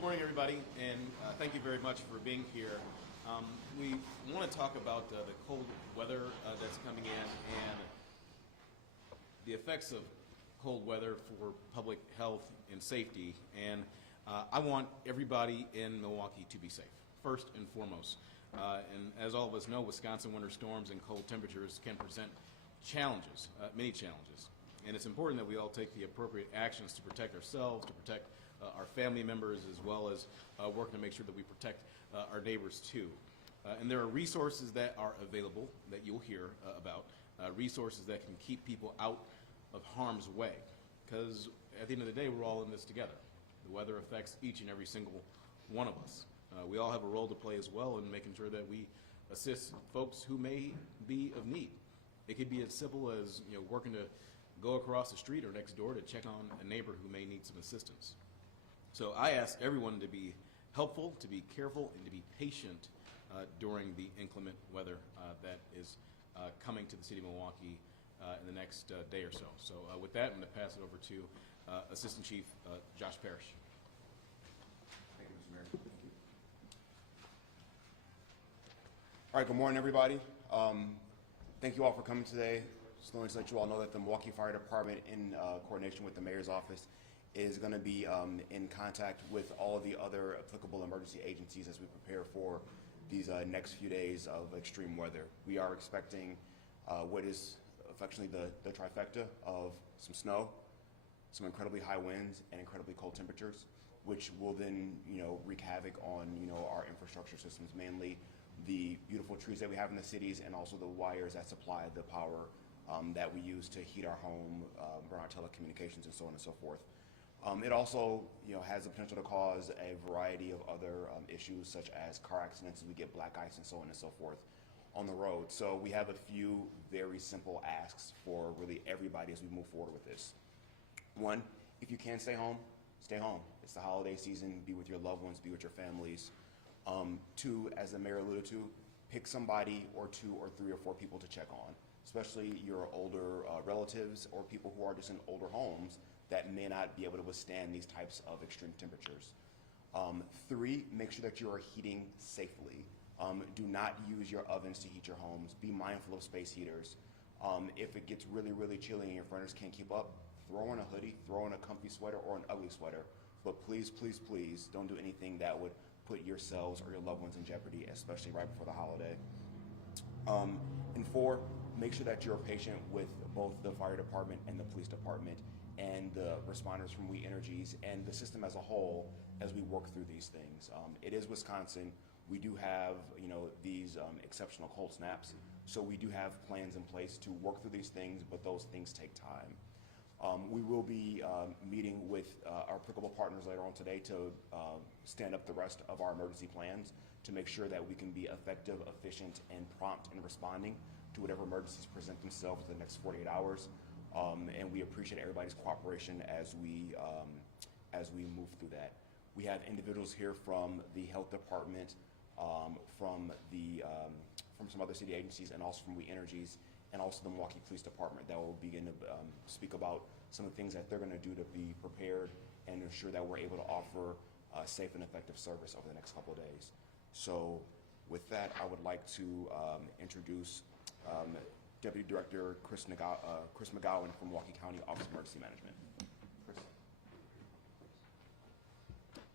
Good morning, everybody, and thank you very much for being here. We want to talk about the cold weather that's coming in and the effects of cold weather for public health and safety. And I want everybody in Milwaukee to be safe, first and foremost. And as all of us know, Wisconsin winter storms and cold temperatures can present challenges, many challenges. And it's important that we all take the appropriate actions to protect ourselves, to protect our family members, as well as working to make sure that we protect our neighbors too. And there are resources that are available that you'll hear about, resources that can keep people out of harm's way. Because at the end of the day, we're all in this together. The weather affects each and every single one of us. We all have a role to play as well in making sure that we assist folks who may be of need. It could be as simple as working to go across the street or next door to check on a neighbor who may need some assistance. So I ask everyone to be helpful, to be careful, and to be patient during the inclement weather that is coming to the city of Milwaukee in the next day or so. So with that, I'm going to pass it over to Assistant Chief Josh Parrish. Thank you, Mr. Mayor. All right, good morning, everybody. Thank you all for coming today. Just wanted to let you all know that the Milwaukee Fire Department, in coordination with the Mayor's Office, is going to be in contact with all of the other applicable emergency agencies as we prepare for these next few days of extreme weather. We are expecting what is affectionately the trifecta of some snow, some incredibly high winds, and incredibly cold temperatures, which will then wreak havoc on our infrastructure systems, mainly the beautiful trees that we have in the cities and also the wires that supply the power that we use to heat our home, run our telecommunications, and so on and so forth. It also has the potential to cause a variety of other issues, such as car accidents as we get black ice and so on and so forth on the road. So we have a few very simple asks for really everybody as we move forward with this. One, if you can stay home, stay home. It's the holiday season. Be with your loved ones, be with your families. Two, as the mayor alluded to, pick somebody or two or three or four people to check on, especially your older relatives or people who are just in older homes that may not be able to withstand these types of extreme temperatures. Three, make sure that you are heating safely. Do not use your ovens to heat your homes. Be mindful of space heaters. If it gets really, really chilly and your furnace can't keep up, throw in a hoodie, throw in a comfy sweater or an ugly sweater. But please, please, please don't do anything that would put yourselves or your loved ones in jeopardy, especially right before the holiday. And four, make sure that you're patient with both the fire department and the police department and the responders from We Energies and the system as a whole as we work through these things. It is Wisconsin. We do have these exceptional cold snaps, so we do have plans in place to work through these things, but those things take time. We will be meeting with our applicable partners later on today to stand up the rest of our emergency plans to make sure that we can be effective, efficient, and prompt in responding to whatever emergencies present themselves in the next 48 hours. And we appreciate everybody's cooperation as we move through that. We have individuals here from the health department, from some other city agencies, and also from We Energies, and also the Milwaukee Police Department that will begin to speak about some of the things that they're going to do to be prepared and ensure that we're able to offer safe and effective service over the next couple of days. So with that, I would like to introduce Deputy Director Chris McGowan from Milwaukee County Office of Emergency Management. Chris.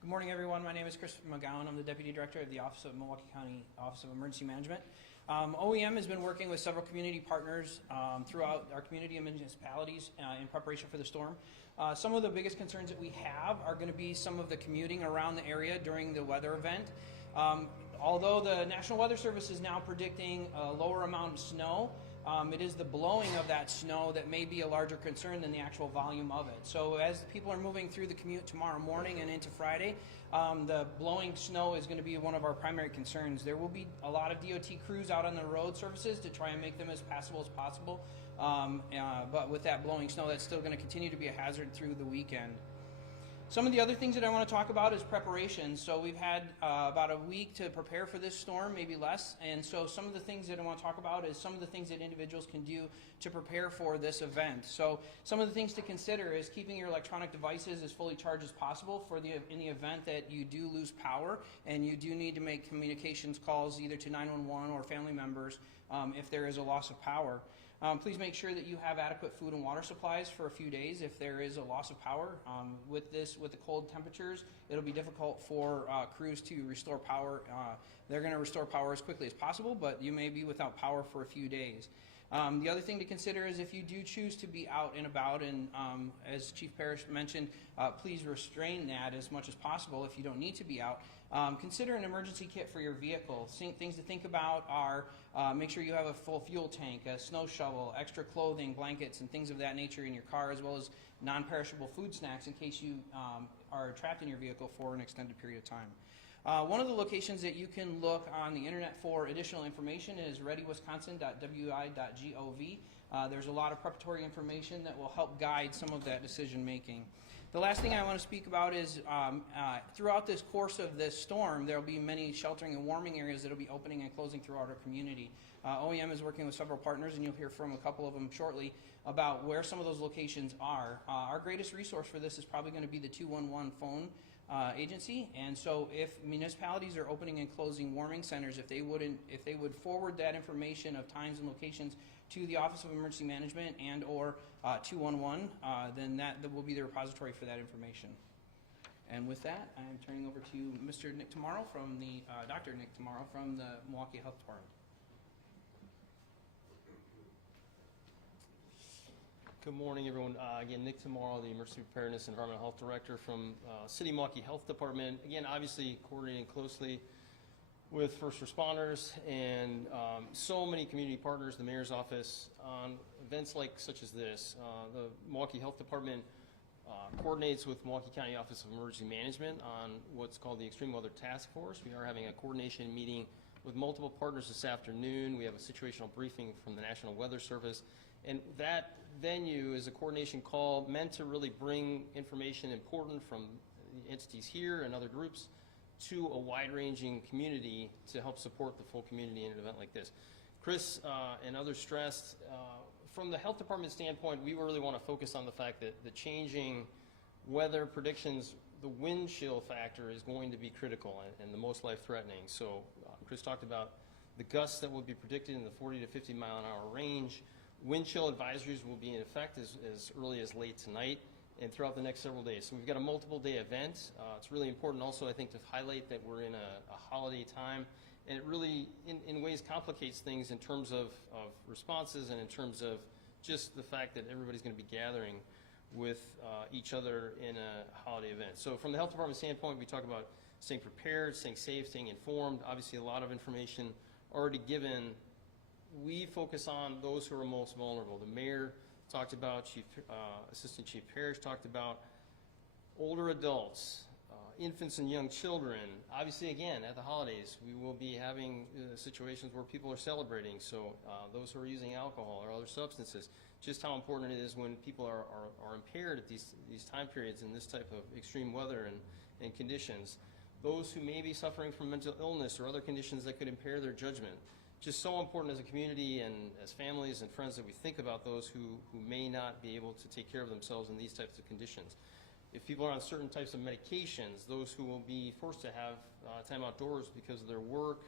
Good morning, everyone. My name is Chris McGowan. I'm the Deputy Director of the Office of Milwaukee County Office of Emergency Management. OEM has been working with several community partners throughout our community and municipalities in preparation for the storm. Some of the biggest concerns that we have are going to be some of the commuting around the area during the weather event. Although the National Weather Service is now predicting a lower amount of snow, it is the blowing of that snow that may be a larger concern than the actual volume of it. So as people are moving through the commute tomorrow morning and into Friday, the blowing snow is going to be one of our primary concerns. There will be a lot of DOT crews out on the road surfaces to try and make them as passable as possible. But with that blowing snow, that's still going to continue to be a hazard through the weekend. Some of the other things that I want to talk about is preparation. So we've had about a week to prepare for this storm, maybe less. And so some of the things that I want to talk about is some of the things that individuals can do to prepare for this event. So some of the things to consider is keeping your electronic devices as fully charged as possible in the event that you do lose power and you do need to make communications calls either to 911 or family members if there is a loss of power. Please make sure that you have adequate food and water supplies for a few days if there is a loss of power. With the cold temperatures, it'll be difficult for crews to restore power. They're going to restore power as quickly as possible, but you may be without power for a few days. The other thing to consider is if you do choose to be out and about, and as Chief Parrish mentioned, please restrain that as much as possible if you don't need to be out. Consider an emergency kit for your vehicle. Things to think about are make sure you have a full fuel tank, a snow shovel, extra clothing, blankets, and things of that nature in your car, as well as non-perishable food snacks in case you are trapped in your vehicle for an extended period of time. One of the locations that you can look on the internet for additional information is readywisconsin.wi.gov. There's a lot of preparatory information that will help guide some of that decision making. The last thing I want to speak about is throughout this course of this storm, there will be many sheltering and warming areas that will be opening and closing throughout our community. OEM is working with several partners, and you'll hear from a couple of them shortly about where some of those locations are. Our greatest resource for this is probably going to be the 211 phone agency, and so if municipalities are opening and closing warming centers, if they would forward that information of times and locations to the Office of Emergency Management and or 211, then that will be the repository for that information. And with that, I'm turning over to Mr. Nick Tomorrow from the Dr. Nick Tomorrow from the Milwaukee Health Department. Good morning, everyone. Again, Nick Tomorrow, the Emergency Preparedness and Environmental Health Director from City Milwaukee Health Department. Again, obviously coordinating closely with first responders and so many community partners, the Mayor's Office, on events such as this. The Milwaukee Health Department coordinates with Milwaukee County Office of Emergency Management on what's called the Extreme Weather Task Force. We are having a coordination meeting with multiple partners this afternoon. We have a situational briefing from the National Weather Service. And that venue is a coordination call meant to really bring information important from the entities here and other groups to a wide-ranging community to help support the full community in an event like this. Chris and others stressed, from the health department standpoint, we really want to focus on the fact that the changing weather predictions, the wind chill factor is going to be critical and the most life-threatening. So Chris talked about the gusts that will be predicted in the 40 to 50 mile an hour range. Wind chill advisories will be in effect as early as late tonight and throughout the next several days. So we've got a multiple day event. It's really important also, I think, to highlight that we're in a holiday time, and it really in ways complicates things in terms of responses and in terms of just the fact that everybody's going to be gathering with each other in a holiday event. So from the health department standpoint, we talk about staying prepared, staying safe, staying informed. Obviously a lot of information already given. We focus on those who are most vulnerable. The mayor talked about, Assistant Chief Parrish talked about older adults, infants and young children. Obviously, again, at the holidays, we will be having situations where people are celebrating. So those who are using alcohol or other substances, just how important it is when people are impaired at these time periods in this type of extreme weather and conditions. Those who may be suffering from mental illness or other conditions that could impair their judgment. Just so important as a community and as families and friends that we think about those who may not be able to take care of themselves in these types of conditions. If people are on certain types of medications, those who will be forced to have time outdoors because of their work,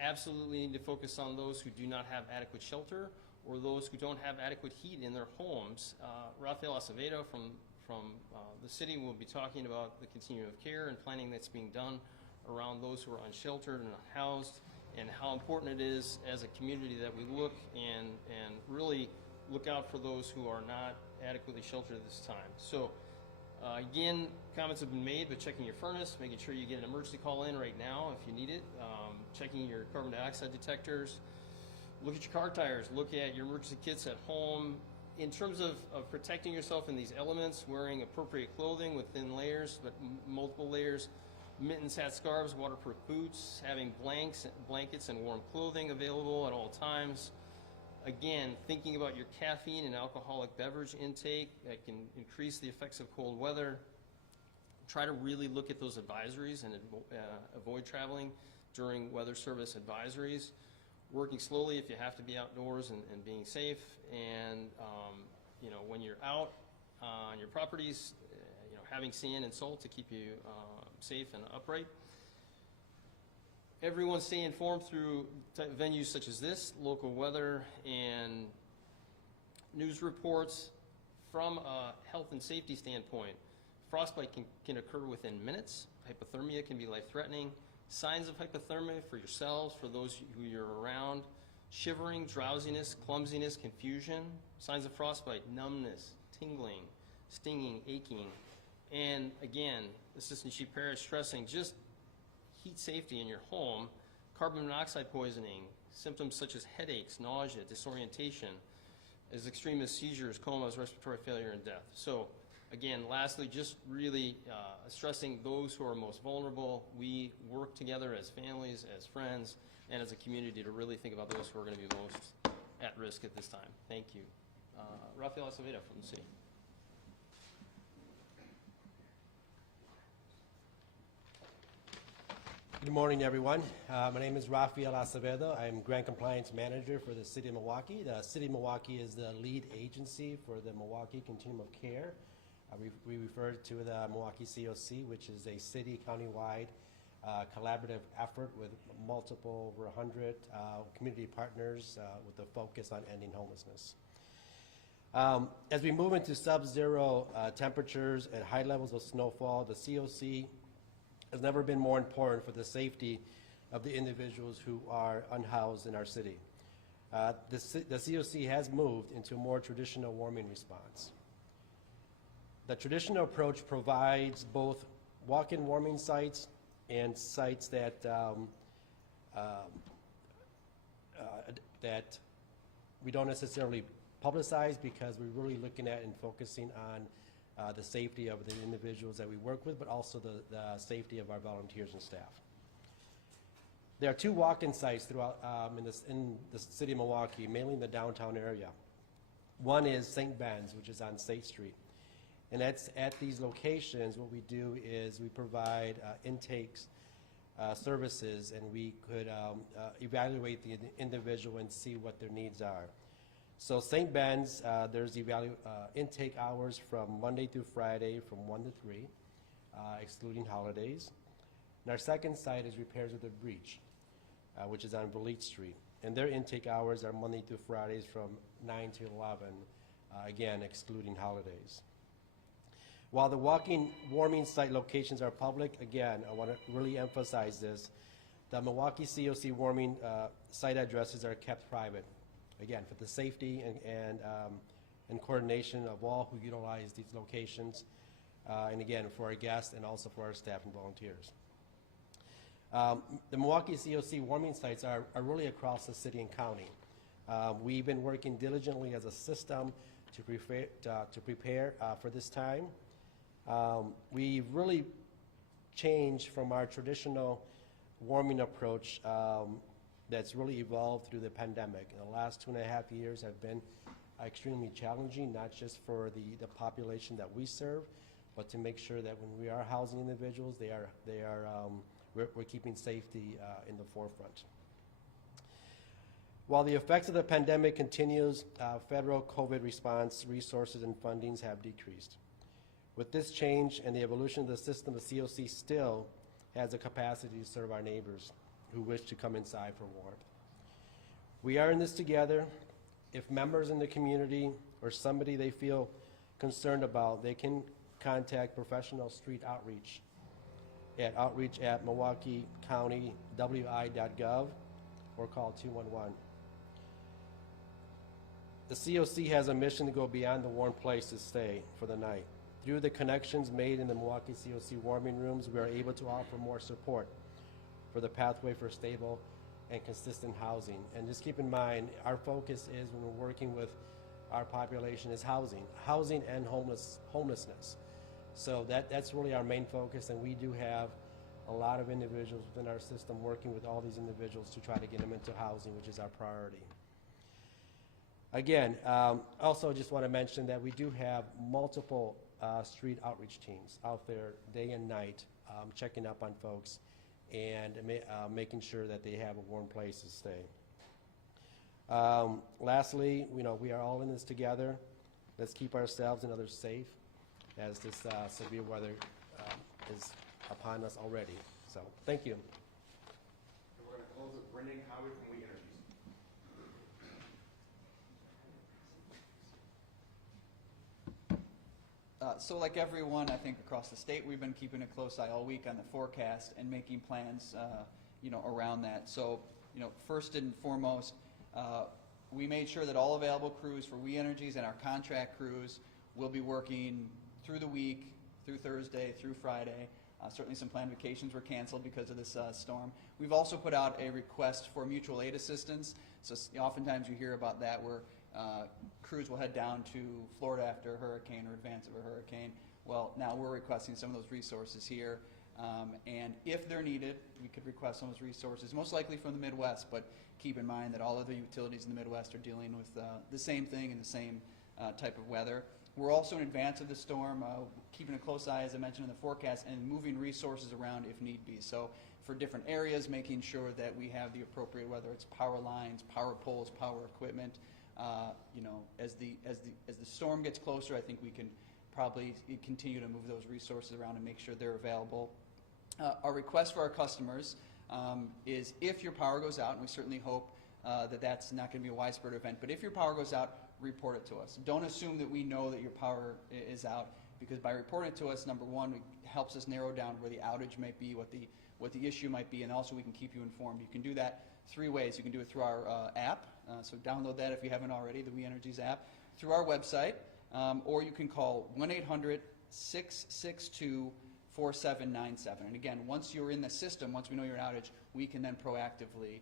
absolutely need to focus on those who do not have adequate shelter or those who don't have adequate heat in their homes. Rafael Acevedo from the city will be talking about the continuum of care and planning that's being done around those who are unsheltered and unhoused, and how important it is as a community that we look and really look out for those who are not adequately sheltered at this time. So again, comments have been made, but checking your furnace, making sure you get an emergency call in right now if you need it, checking your carbon dioxide detectors, look at your car tires, look at your emergency kits at home. In terms of protecting yourself in these elements, wearing appropriate clothing with thin layers, but multiple layers, mittens, hats, scarves, waterproof boots, having blankets and warm clothing available at all times. Again, thinking about your caffeine and alcoholic beverage intake that can increase the effects of cold weather. try to really look at those advisories and avoid traveling during weather service advisories. Working slowly if you have to be outdoors and being safe. And, you know, when you're out on your properties, you know, having sand and salt to keep you safe and upright. Everyone stay informed through venues such as this, local weather and news reports. From a health and safety standpoint, frostbite can occur within minutes. Hypothermia can be life-threatening. Signs of hypothermia for yourselves, for those who you're around: shivering, drowsiness, clumsiness, confusion. Signs of frostbite: numbness, tingling, stinging, aching. And again, Assistant Chief Parrish stressing just heat safety in your home. Carbon monoxide poisoning, symptoms such as headaches, nausea, disorientation, as extreme as seizures, comas, respiratory failure, and death. So again, lastly, just really stressing those who are most vulnerable. We work together as families, as friends, and as a community to really think about those who are going to be most at risk at this time. Thank you. Rafael Acevedo from the city. Good morning, everyone. My name is Rafael Acevedo. I'm Grant Compliance Manager for the City of Milwaukee. The City of Milwaukee is the lead agency for the Milwaukee Continuum of Care. We refer to the Milwaukee COC, which is a city countywide collaborative effort with multiple, over 100 community partners with a focus on ending homelessness. As we move into sub-zero temperatures and high levels of snowfall, the COC has never been more important for the safety of the individuals who are unhoused in our city. The COC has moved into a more traditional warming response. The traditional approach provides both walk-in warming sites and sites that that we don't necessarily publicize, because we're really looking at and focusing on the safety of the individuals that we work with, but also the safety of our volunteers and staff. There are 2 walk-in sites throughout in the city of Milwaukee, mainly in the downtown area. One is St. Ben's, which is on State Street. And that's at these locations, what we do is we provide intakes services, and we could evaluate the individual and see what their needs are. So St. Ben's, there's intake hours from Monday through Friday from 1 to 3, excluding holidays. And our second site is Repairs of the Breach, which is on Volete Street. And their intake hours are Monday through Fridays from 9 to 11, again, excluding holidays. While the walk-in warming site locations are public, again, I want to really emphasize this, the Milwaukee COC warming site addresses are kept private. Again, for the safety and coordination of all who utilize these locations, and again, for our guests and also for our staff and volunteers. The Milwaukee COC warming sites are really across the city and county. We've been working diligently as a system to prepare for this time. We've really changed from our traditional warming approach that's really evolved through the pandemic. In the last 2.5 years have been extremely challenging, not just for the population that we serve, but to make sure that when we are housing individuals, we're keeping safety in the forefront. While the effects of the pandemic continues, federal COVID response resources and fundings have decreased. With this change and the evolution of the system, the COC still has the capacity to serve our neighbors who wish to come inside for warmth. We are in this together. If members in the community or somebody they feel concerned about, they can contact professional street outreach at outreach@milwaukeecountywi.gov or call 211. The COC has a mission to go beyond the warm place to stay for the night. Through the connections made in the Milwaukee COC warming rooms, we are able to offer more support for the pathway for stable and consistent housing. And just keep in mind, our focus is, when we're working with our population, is housing and homelessness. So that's really our main focus, and we do have a lot of individuals within our system working with all these individuals to try to get them into housing, which is our priority. Again, also just want to mention that we do have multiple street outreach teams out there day and night, checking up on folks and making sure that they have a warm place to stay. Lastly, we are all in this together. Let's keep ourselves and others safe as this severe weather is upon us already. So, thank you. We're going to close with Brendan Howard from We Energies. So like everyone, I think across the state, we've been keeping a close eye all week on the forecast and making plans, around that. So, first and foremost, we made sure that all available crews for We Energies and our contract crews will be working through the week, through Thursday, through Friday. Certainly some planned vacations were canceled because of this storm. We've also put out a request for mutual aid assistance. So oftentimes you hear about that where crews will head down to Florida after a hurricane or advance of a hurricane. Well, now we're requesting some of those resources here. And if they're needed, we could request some of those resources, most likely from the Midwest, but keep in mind that all other utilities in the Midwest are dealing with the same thing and the same type of weather. We're also in advance of the storm, keeping a close eye, as I mentioned in the forecast, and moving resources around if need be. So for different areas, making sure that we have the appropriate, whether it's power lines, power poles, power equipment. As the storm gets closer, I think we can probably continue to move those resources around and make sure they're available. Our request for our customers is if your power goes out, and we certainly hope that that's not going to be a widespread event, but if your power goes out, report it to us. Don't assume that we know that your power is out, because by reporting it to us, number one, it helps us narrow down where the outage might be, what the issue might be, and also we can keep you informed. You can do that three ways. You can do it through our app, so download that if you haven't already, the We Energies app, through our website, or you can call 1-800-662-4797. And again, once you're in the system, once we know you're in outage, we can then proactively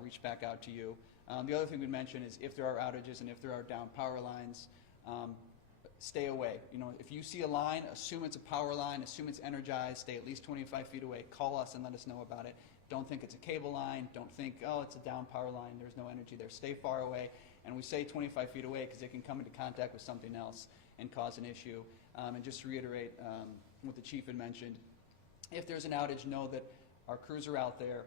reach back out to you. The other thing we'd mention is if there are outages and if there are down power lines, stay away. If you see a line, assume it's a power line, assume it's energized, stay at least 25 feet away, call us and let us know about it. Don't think it's a cable line, don't think, oh, it's a down power line, there's no energy there. Stay far away, and we say 25 feet away because it can come into contact with something else and cause an issue. And just to reiterate what the chief had mentioned, if there's an outage, know that our crews are out there.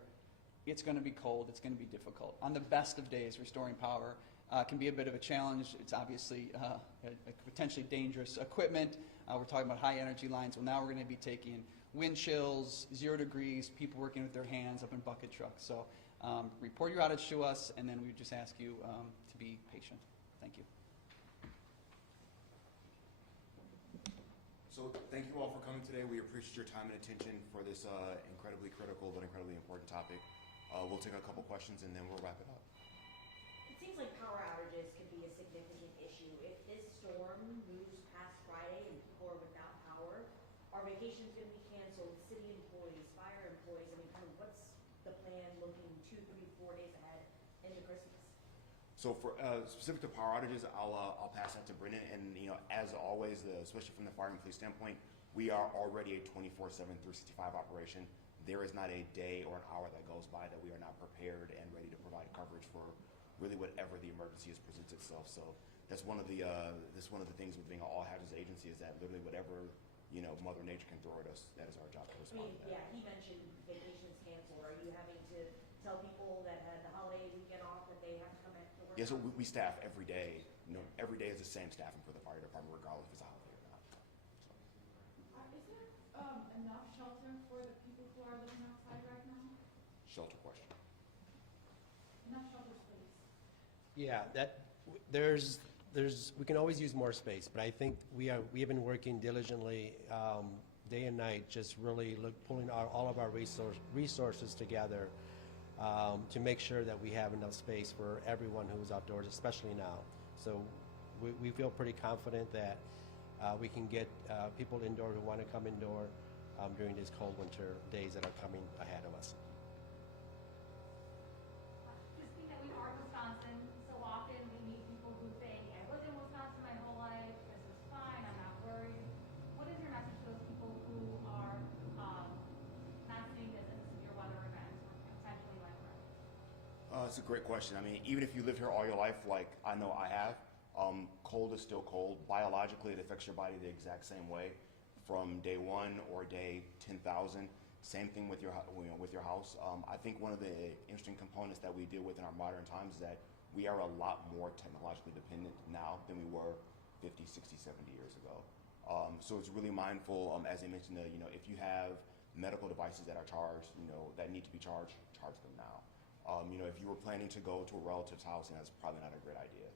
It's going to be cold. It's going to be difficult. On the best of days, restoring power can be a bit of a challenge. It's obviously a potentially dangerous equipment. We're talking about high energy lines. Well, now we're going to be taking wind chills, 0 degrees, people working with their hands up in bucket trucks. So report your outage to us, and then we would just ask you to be patient. Thank you. So thank you all for coming today. We appreciate your time and attention for this incredibly critical but incredibly important topic. We'll take a couple questions and then we'll wrap it up. It seems like power outages could be a significant issue. If this storm moves past Friday and people are without power, are vacations going to be canceled? City employees, fire employees, kind of what's the plan looking 2, 3, 4 days ahead into Christmas? So for specific to power outages, I'll pass that to Brendan. And as always, especially from the fire and police standpoint, we are already a 24/7, 365 operation. There is not a day or an hour that goes by that we are not prepared and ready to provide coverage for really whatever the emergency presents itself. So that's one of the things with being an all hazards agency is that literally whatever Mother Nature can throw at us, that is our job to respond to that. Yeah, he mentioned vacations canceled. Are you having to tell people that had the holiday weekend off that they have to come back to work? Yeah, so we staff every day. Every day is the same staffing for the fire department, regardless if it's a holiday or not. Is there enough shelter for the people who are living outside right now? Shelter question. Enough shelter space? Yeah, we can always use more space, but I think we have been working diligently day and night, just really pulling all of our resources together to make sure that we have enough space for everyone who's outdoors, especially now. So we feel pretty confident that we can get people indoor who want to come indoor during these cold winter days that are coming ahead of us. Just being that we are Wisconsin, so often we meet people who think, I lived in Wisconsin my whole life, this is fine, I'm not worried. What is your message to those people who are not seeing this as a severe weather event or potentially life-threatening? It's a great question. I mean, even if you live here all your life, like I know I have, Cold is still cold. Biologically, it affects your body the exact same way from day 1 or day 10,000. Same thing with your, with your house. I think one of the interesting components that we deal with in our modern times is that we are a lot more technologically dependent now than we were 50, 60, 70 years ago. So it's really mindful, as I mentioned, if you have medical devices that are charged, that need to be charged, charge them now. If you were planning to go to a relative's house, that's probably not a great idea.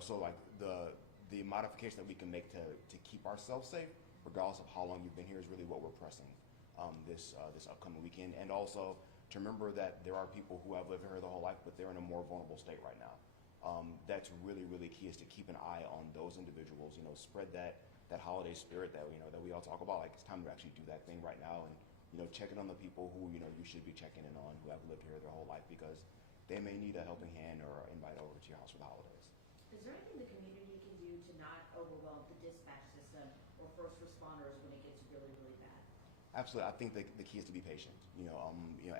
So like the modification that we can make to keep ourselves safe, regardless of how long you've been here, is really what we're pressing this upcoming weekend. And also to remember that there are people who have lived here their whole life, but they're in a more vulnerable state right now. That's really, really key, is to keep an eye on those individuals, spread that holiday spirit that we all talk about. Like, it's time to actually do that thing right now, and checking on the people who you should be checking in on, who have lived here their whole life, because they may need a helping hand or invite over to your house for the holidays. Is there anything the community can do to not overwhelm the dispatch system or first responders when it gets really, really bad? Absolutely. I think the key is to be patient.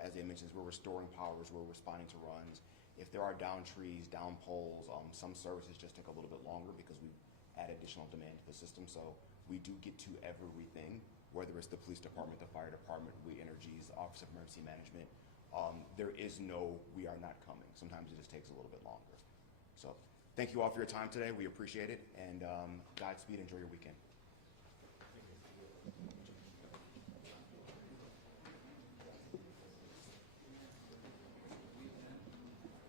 As they mentioned, we're restoring powers, we're responding to runs. If there are down trees, down poles, some services just take a little bit longer because we add additional demand to the system. So we do get to everything, whether it's the police department, the fire department, We Energies, the Office of Emergency Management. There is no, we are not coming. Sometimes it just takes a little bit longer. So thank you all for your time today. We appreciate it. And Godspeed. Enjoy your weekend.